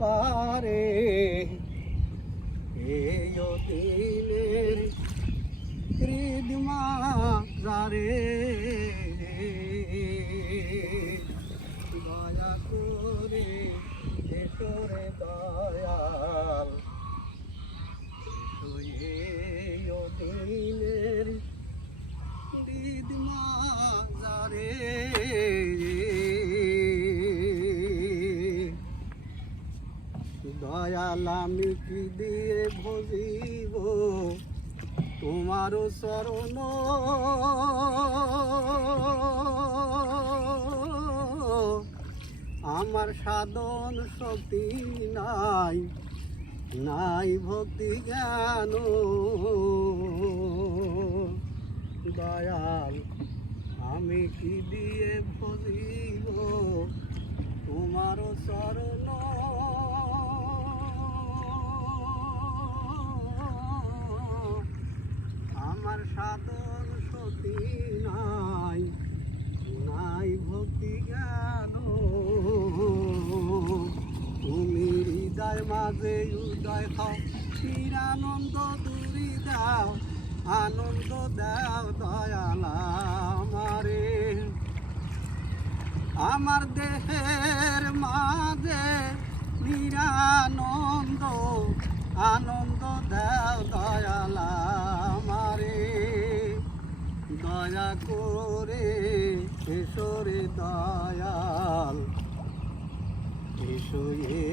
পারে। এই দিনের হৃদমা যারে। দয়া করে এসরে দয়াল। দিনের হৃদমা দয়াল আমি কি দিয়ে ভজিব? তোমার চরণ আমার সাধন শক্তি নাই নাই ভক্তি জ্ঞান। দয়াল, আমি কি দিয়ে ভজিব? তোমার চরণ সাধন সতী নাই নাই ভক্তি জ্ঞান। তুমি হৃদয় মাঝে উদয় হও, চিরানন্দ দূরি দাও আনন্দ দাও দয়াল আমারে। আমার দেহের মাঝে নিরানন্দ, আনন্দ করে এসরে দয়াল। এসো এই